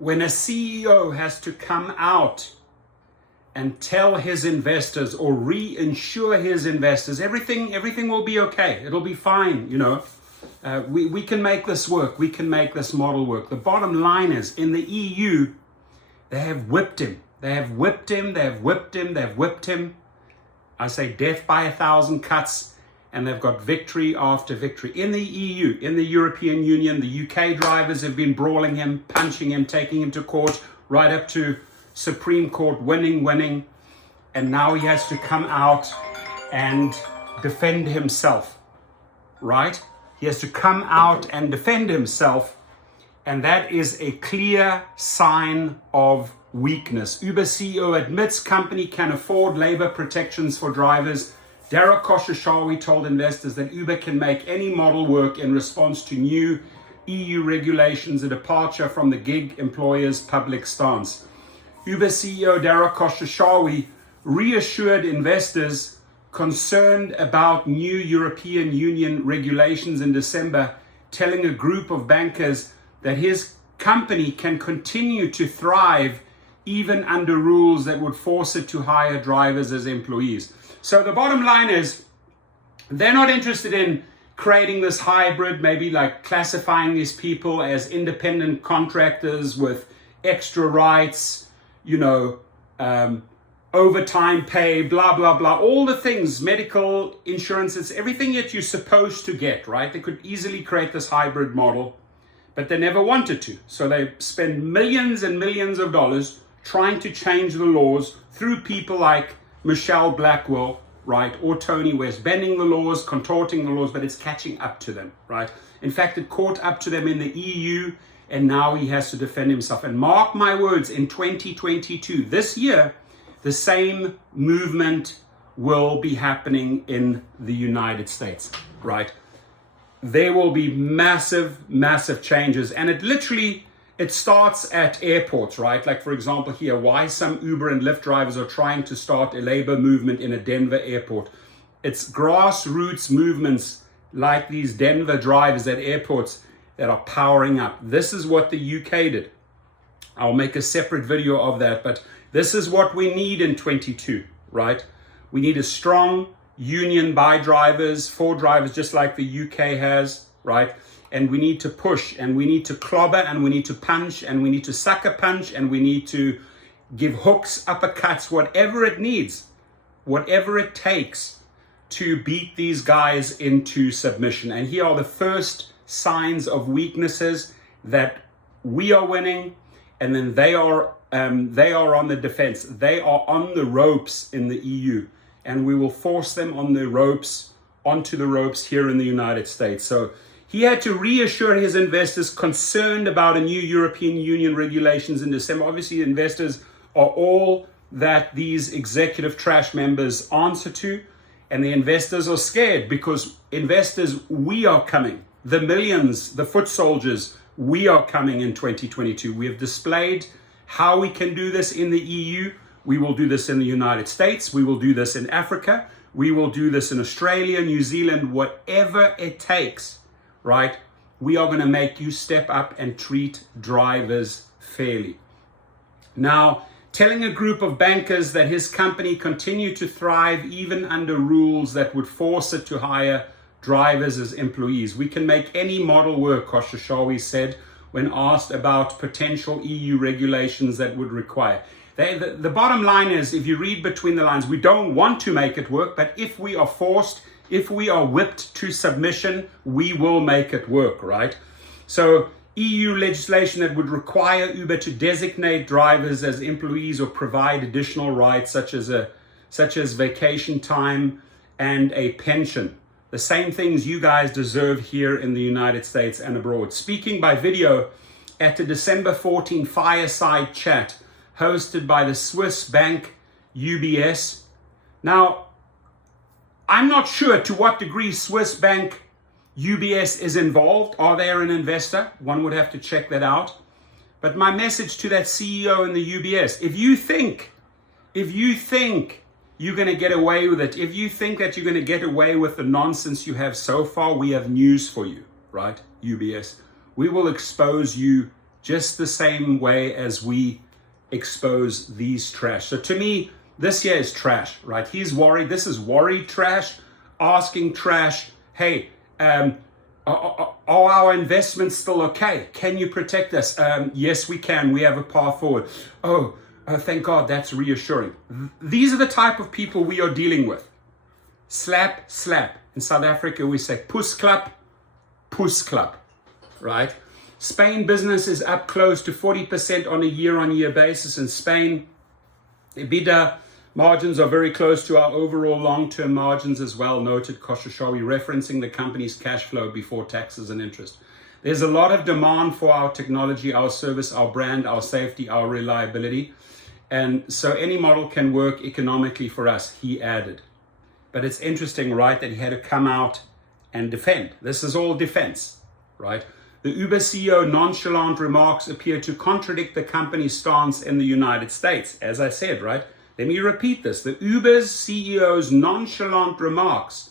when a CEO has to come out and tell his investors or reinsure his investors, everything will be okay. It'll be fine, you know. We can make this work. We can make this model work. The bottom line is, in the EU, they have whipped him. They have whipped him. They have whipped him. They have whipped him. I say death by 1,000 cuts, and they've got victory after victory. In the EU, in the European Union, the UK drivers have been brawling him, punching him, taking him to court, right up to Supreme Court, winning, and now he has to come out and defend himself, right? He has to come out and defend himself, and that is a clear sign of weakness. Uber CEO admits company can afford labor protections for drivers. Dara Khosrowshahi told investors that Uber can make any model work in response to new EU regulations, a departure from the gig employer's public stance. Uber CEO Dara Khosrowshahi reassured investors concerned about new European Union regulations in December, telling a group of bankers that his company can continue to thrive even under rules that would force it to hire drivers as employees. So the bottom line is, they're not interested in creating this hybrid, maybe like classifying these people as independent contractors with extra rights, you know, overtime pay, blah, blah, blah, all the things, medical insurance, it's everything that you're supposed to get, right? They could easily create this hybrid model, but they never wanted to. So they spend millions and millions of dollars trying to change the laws through people like Michelle Blackwell, right, or Tony West, bending the laws, contorting the laws, but it's catching up to them, right? In fact, it caught up to them in the EU, and now he has to defend himself. And mark my words, in 2022, this year, the same movement will be happening in the United States, right? There will be massive changes, and it starts at airports, right? Like, for example, here, why some Uber and Lyft drivers are trying to start a labor movement in a Denver airport. It's grassroots movements like these Denver drivers at airports that are powering up. This is what the UK did. I'll make a separate video of that, but this is what we need in 22, right? We need a strong union by drivers, for drivers, just like the UK has, right? And we need to push, and we need to clobber, and we need to punch, and we need to sucker punch, and we need to give hooks, uppercuts, whatever it needs, whatever it takes to beat these guys into submission. And here are the first signs of weaknesses, that we are winning, and then they are on the defense. They are on the ropes in the EU, and we will force them onto the ropes here in the United States. So he had to reassure his investors concerned about a new European Union regulations in December. Obviously, investors are all that these executive trash members answer to, and the investors are scared because investors, we are coming. The millions, the foot soldiers, we are coming in 2022. We have displayed how we can do this in the EU. We will do this in the United States. We will do this in Africa. We will do this in Australia, New Zealand, whatever it takes. Right? We are going to make you step up and treat drivers fairly. Now, telling a group of bankers that his company continued to thrive even under rules that would force it to hire drivers as employees. We can make any model work, Khosrowshahi said when asked about potential EU regulations that would require. The bottom line is, if you read between the lines, we don't want to make it work, but if we are forced, if we are whipped to submission, we will make it work, right? So EU legislation that would require Uber to designate drivers as employees or provide additional rights such as vacation time and a pension. The same things you guys deserve here in the United States and abroad. Speaking by video at the December 14 fireside chat hosted by the Swiss bank UBS. Now, I'm not sure to what degree Swiss bank UBS is involved. Are they an investor? One would have to check that out. But my message to that CEO in the UBS, if you think you're going to get away with it, if you think that you're going to get away with the nonsense you have so far, we have news for you, right? UBS. We will expose you just the same way as we expose these trash. So to me, this here is trash, right? He's worried. This is worried trash, asking trash, hey, are our investments still okay? Can you protect us? Yes, we can. We have a path forward. Oh, thank God, that's reassuring. These are the type of people we are dealing with. Slap, slap. In South Africa, we say puss clap, right? Spain business is up close to 40% on a year-on-year basis. In Spain, EBITDA margins are very close to our overall long-term margins as well, noted Khosrowshahi, referencing the company's cash flow before taxes and interest. There's a lot of demand for our technology, our service, our brand, our safety, our reliability. And so any model can work economically for us, he added. But it's interesting, right, that he had to come out and defend. This is all defense, right? The Uber CEO nonchalant remarks appear to contradict the company's stance in the United States. As I said, right? Let me repeat this. The Uber's CEO's nonchalant remarks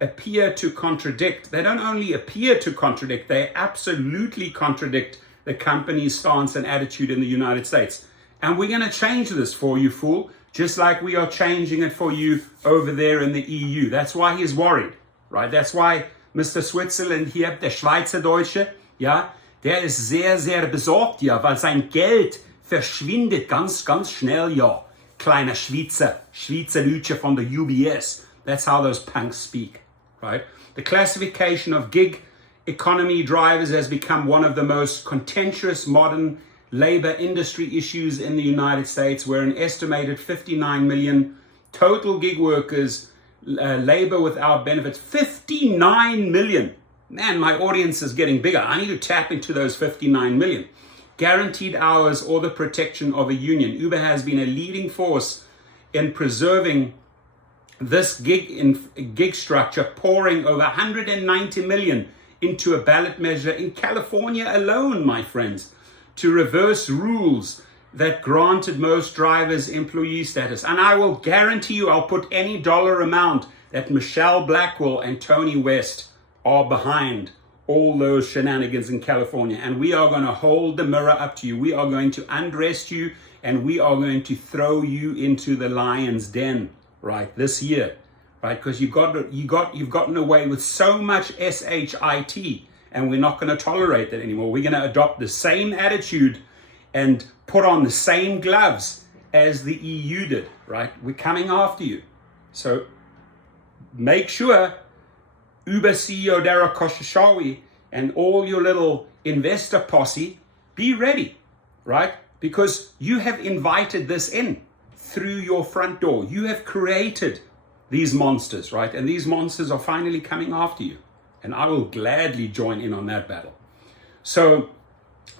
appear to contradict. They don't only appear to contradict, they absolutely contradict the company's stance and attitude in the United States. And we're going to change this for you, fool, just like we are changing it for you over there in the EU. That's why he's worried, right? That's why Mr. Switzerland hier, der Schweizerdeutsche, ja, der ist sehr, sehr besorgt, ja, weil sein Geld verschwindet ganz, ganz schnell, ja. Kleiner Schweizer Lütsche von der UBS. That's how those punks speak, right? The classification of gig economy drivers has become one of the most contentious modern labor industry issues in the United States, where an estimated 59 million total gig workers labor without benefits. 59 million. Man, my audience is getting bigger. I need to tap into those 59 million. Guaranteed hours or the protection of a union. Uber has been a leading force in preserving this gig structure, pouring over 190 million into a ballot measure in California alone, my friends, to reverse rules that granted most drivers employee status. And I will guarantee you, I'll put any dollar amount that Michelle Blackwell and Tony West are behind all those shenanigans in California. And we are going to hold the mirror up to you. We are going to undress you, and we are going to throw you into the lion's den, right, this year, right? Because you've gotten away with so much shit, and we're not going to tolerate that anymore. We're going to adopt the same attitude and put on the same gloves as the EU did, right? We're coming after you. So make sure Uber CEO Dara Khosrowshahi and all your little investor posse, be ready, right? Because you have invited this in through your front door. You have created these monsters, right? And these monsters are finally coming after you. And I will gladly join in on that battle. So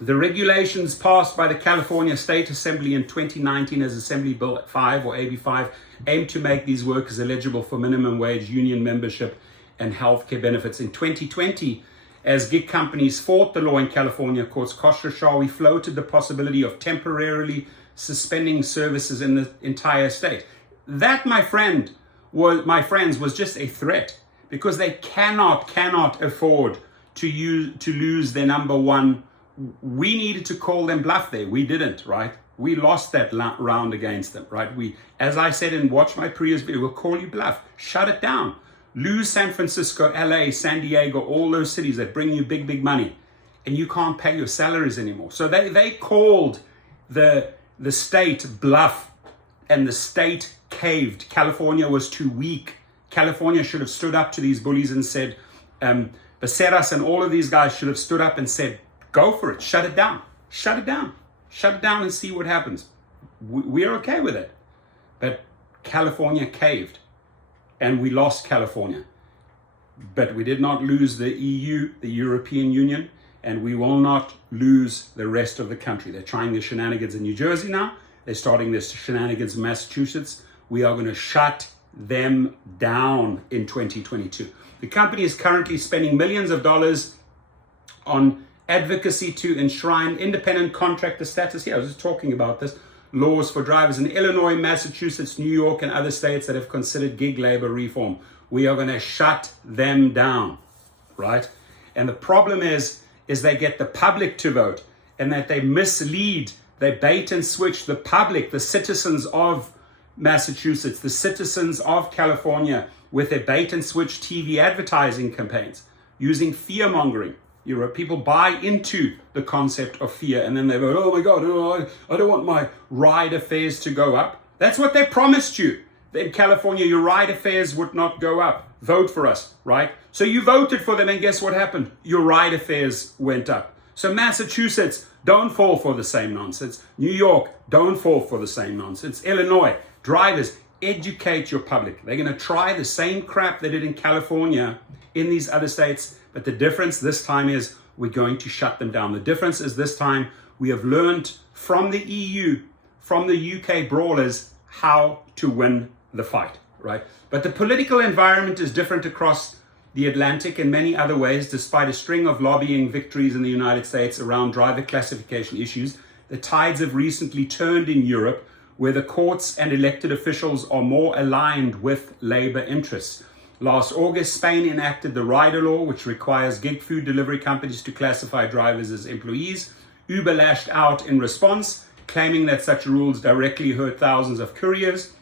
the regulations passed by the California State Assembly in 2019 as Assembly Bill 5 or AB 5 aim to make these workers eligible for minimum wage, union membership, and healthcare benefits. In 2020, as gig companies fought the law in California courts, Khosrowshahi floated the possibility of temporarily suspending services in the entire state. That, my friends, was just a threat, because they cannot afford to lose their number one. We needed to call them bluff there. We didn't, right? We lost that round against them, right? As I said in Watch My previous video, we'll call you bluff. Shut it down. Lose San Francisco, LA, San Diego, all those cities that bring you big money, and you can't pay your salaries anymore. So they called the state bluff, and the state caved. California was too weak. California should have stood up to these bullies and said, Becerras and all of these guys should have stood up and said, go for it, shut it down, shut it down, shut it down and see what happens. We're okay with it. But California caved, and we lost California. But we did not lose the EU, the European Union, and we will not lose the rest of the country. They're trying their shenanigans in New Jersey now. They're starting their shenanigans in Massachusetts. We are going to shut them down in 2022. The company is currently spending millions of dollars on advocacy to enshrine independent contractor status. Here, I was just talking about this. Laws for drivers in Illinois, Massachusetts, New York, and other states that have considered gig labor reform. We are going to shut them down, right? And the problem is they get the public to vote. and that they mislead, they bait and switch the public, the citizens of Massachusetts, the citizens of California, with their bait and switch TV advertising campaigns, using fear mongering. People buy into the concept of fear, and then they go, oh my God, I don't want my rider fares to go up. That's what they promised you. In California, your rider fares would not go up. Vote for us, right? So you voted for them, and guess what happened? Your rider fares went up. So Massachusetts, don't fall for the same nonsense. New York, don't fall for the same nonsense. Illinois, drivers, educate your public. They're going to try the same crap they did in California in these other states, but the difference this time is we're going to shut them down. The difference is this time we have learned from the EU, from the UK brawlers, how to win the fight, right? But the political environment is different across the Atlantic in many other ways. Despite a string of lobbying victories in the United States around driver classification issues, the tides have recently turned in Europe, where the courts and elected officials are more aligned with labor interests. Last August, Spain enacted the rider law, which requires gig food delivery companies to classify drivers as employees. Uber lashed out in response, claiming that such rules directly hurt thousands of couriers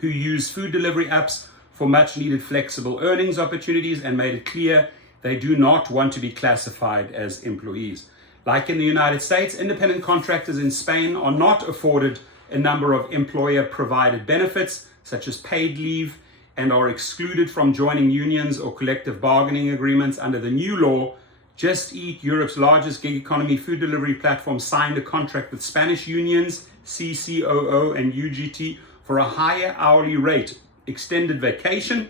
who use food delivery apps for much needed flexible earnings opportunities, and made it clear they do not want to be classified as employees. Like in the United States, independent contractors in Spain are not afforded a number of employer-provided benefits, such as paid leave, and are excluded from joining unions or collective bargaining agreements. Under the new law, Just Eat, Europe's largest gig economy food delivery platform, signed a contract with Spanish unions, CCOO and UGT, for a higher hourly rate, extended vacation,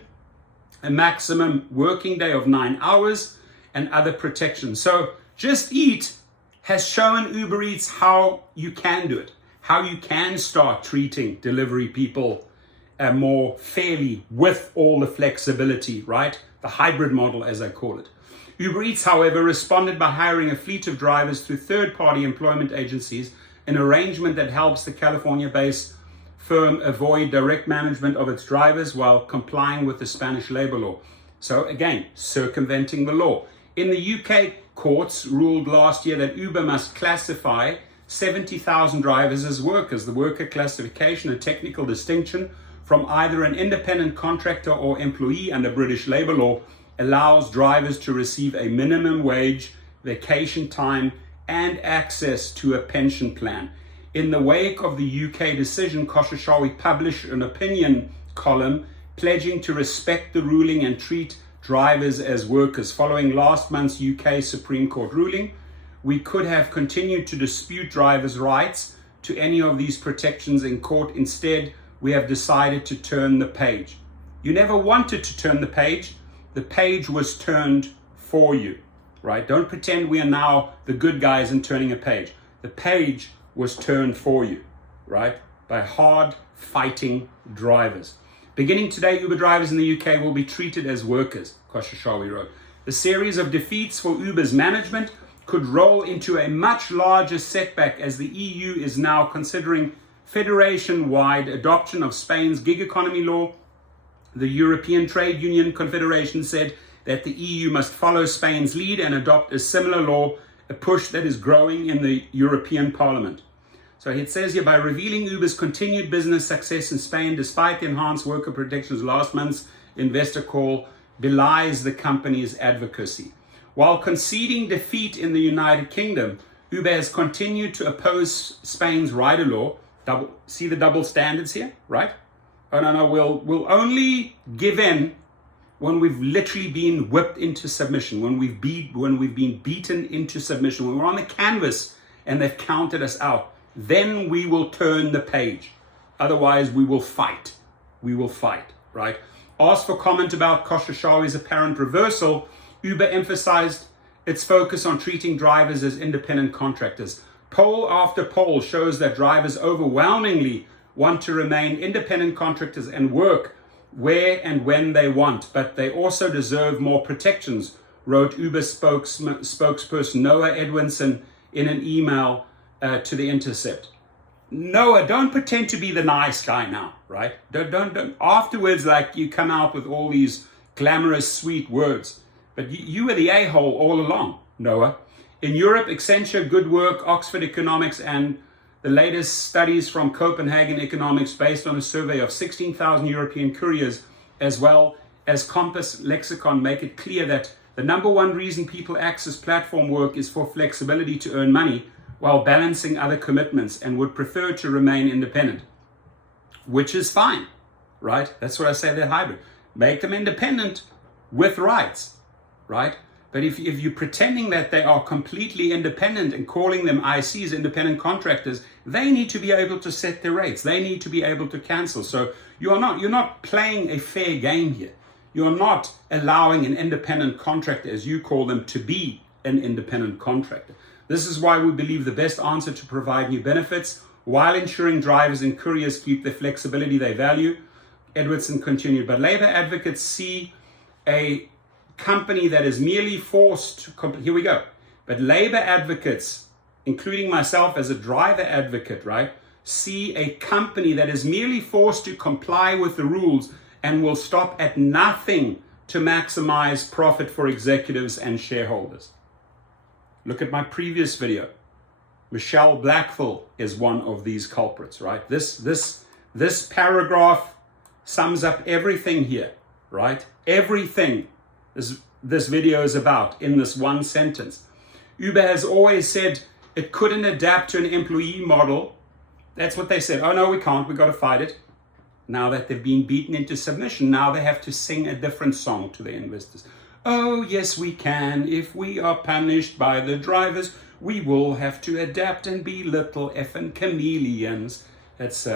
a maximum working day of 9 hours, and other protections. So Just Eat has shown Uber Eats how you can do it, how you can start treating delivery people more fairly with all the flexibility, right? The hybrid model, as I call it. Uber Eats, however, responded by hiring a fleet of drivers through third-party employment agencies, an arrangement that helps the California-based firm avoid direct management of its drivers while complying with the Spanish labor law. So again, circumventing the law. In the UK, courts ruled last year that Uber must classify 70,000 drivers as workers. The worker classification, a technical distinction from either an independent contractor or employee under British labor law, allows drivers to receive a minimum wage, vacation time, and access to a pension plan. In the wake of the UK decision, Khosrowshahi published an opinion column pledging to respect the ruling and treat drivers as workers. Following last month's UK Supreme Court ruling, we could have continued to dispute drivers' rights to any of these protections in court. Instead, we have decided to turn the page. You never wanted to turn the page. The page was turned for you, right? Don't pretend we are now the good guys and turning a page. The page was turned for you, right? By hard fighting drivers. Beginning today, Uber drivers in the UK will be treated as workers, Khosrowshahi wrote. The series of defeats for Uber's management could roll into a much larger setback as the EU is now considering federation-wide adoption of Spain's gig economy law. The European Trade Union Confederation said that the EU must follow Spain's lead and adopt a similar law, a push that is growing in the European Parliament. So it says here, by revealing Uber's continued business success in Spain despite the enhanced worker protections, last month's investor call belies the company's advocacy. While conceding defeat in the United Kingdom, Uber has continued to oppose Spain's rider law. See the double standards here, right? Oh no, we'll only give in when we've literally been whipped into submission, when we've been beaten into submission, when we're on the canvas and they've counted us out. Then we will turn the page. Otherwise, we will fight. We will fight, right? Asked for comment about Khosrowshahi's apparent reversal, Uber emphasized its focus on treating drivers as independent contractors. Poll after poll shows that drivers overwhelmingly want to remain independent contractors and work where and when they want, but they also deserve more protections, wrote Uber spokesperson Noah Edwinson in an email to The Intercept. Noah, don't pretend to be the nice guy now, right? Don't. Afterwards, like, you come out with all these glamorous, sweet words, but you were the a-hole all along, Noah. In Europe, Accenture, Good Work, Oxford Economics, and the latest studies from Copenhagen Economics, based on a survey of 16,000 European couriers, as well as Compass Lexicon, make it clear that the number one reason people access platform work is for flexibility to earn money while balancing other commitments, and would prefer to remain independent. Which is fine, right? That's what I say, they're hybrid. Make them independent with rights, right? But if you're pretending that they are completely independent and calling them ICs, independent contractors, they need to be able to set their rates. They need to be able to cancel. So you're not playing a fair game here. You're not allowing an independent contractor, as you call them, to be an independent contractor. This is why we believe the best answer to provide new benefits while ensuring drivers and couriers keep the flexibility they value. Edwardson continued, but labor advocates see a company that is merely forced to here we go. But labor advocates, including myself as a driver advocate, right, see a company that is merely forced to comply with the rules and will stop at nothing to maximize profit for executives and shareholders. Look at my previous video. Michelle Blackville is one of these culprits, right? This paragraph sums up everything here, right? Everything this video is about in this one sentence. Uber has always said it couldn't adapt to an employee model. That's what they said. Oh no, we can't. We've got to fight it. Now that they've been beaten into submission, now they have to sing a different song to their investors. Oh yes, we can. If we are punished by the drivers, we will have to adapt and be little effing chameleons. That's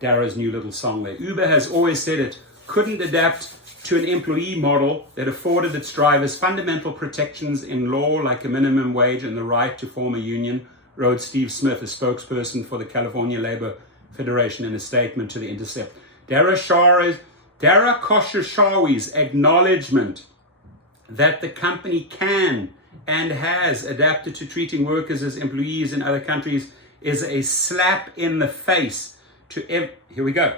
Dara's new little song there. Uber has always said it couldn't adapt to an employee model that afforded its drivers fundamental protections in law, like a minimum wage and the right to form a union, wrote Steve Smith, a spokesperson for the California Labor Federation, in a statement to The Intercept. Dara Khosrowshahi's acknowledgement that the company can and has adapted to treating workers as employees in other countries is a slap in the face to here we go.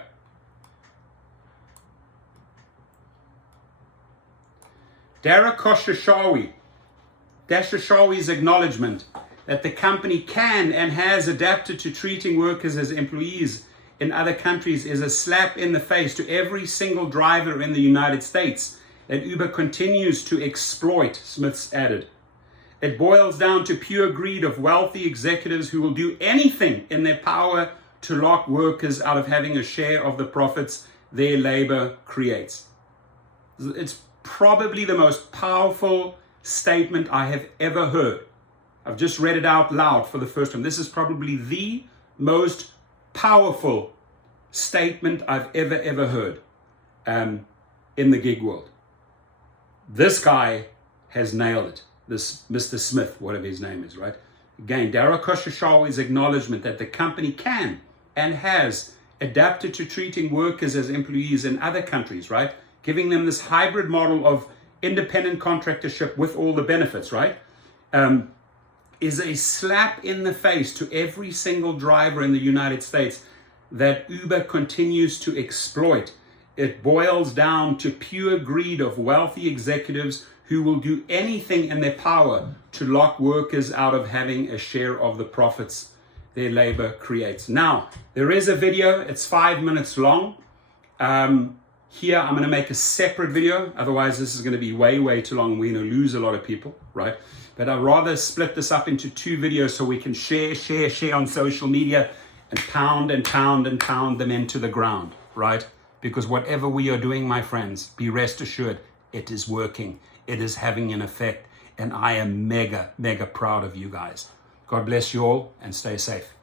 Dara Khosrowshahi's acknowledgement that the company can and has adapted to treating workers as employees in other countries is a slap in the face to every single driver in the United States that Uber continues to exploit, Smiths added. It boils down to pure greed of wealthy executives who will do anything in their power to lock workers out of having a share of the profits their labor creates. It's probably the most powerful statement I have ever heard. I've just read it out loud for the first time. This is probably the most powerful statement I've ever heard in the gig world. This guy has nailed it. This Mr. Smith, whatever his name is, right? Again, Dara Khosrowshahi's acknowledgement that the company can and has adapted to treating workers as employees in other countries, right? Giving them this hybrid model of independent contractorship with all the benefits, right? Is a slap in the face to every single driver in the United States that Uber continues to exploit. It boils down to pure greed of wealthy executives who will do anything in their power to lock workers out of having a share of the profits their labor creates. Now, there is a video, it's 5 minutes long. Here, I'm going to make a separate video. Otherwise, this is going to be way too long. We're going to lose a lot of people, right? But I'd rather split this up into 2 videos so we can share on social media and pound them into the ground, right? Because whatever we are doing, my friends, be rest assured, it is working. It is having an effect. And I am mega proud of you guys. God bless you all and stay safe.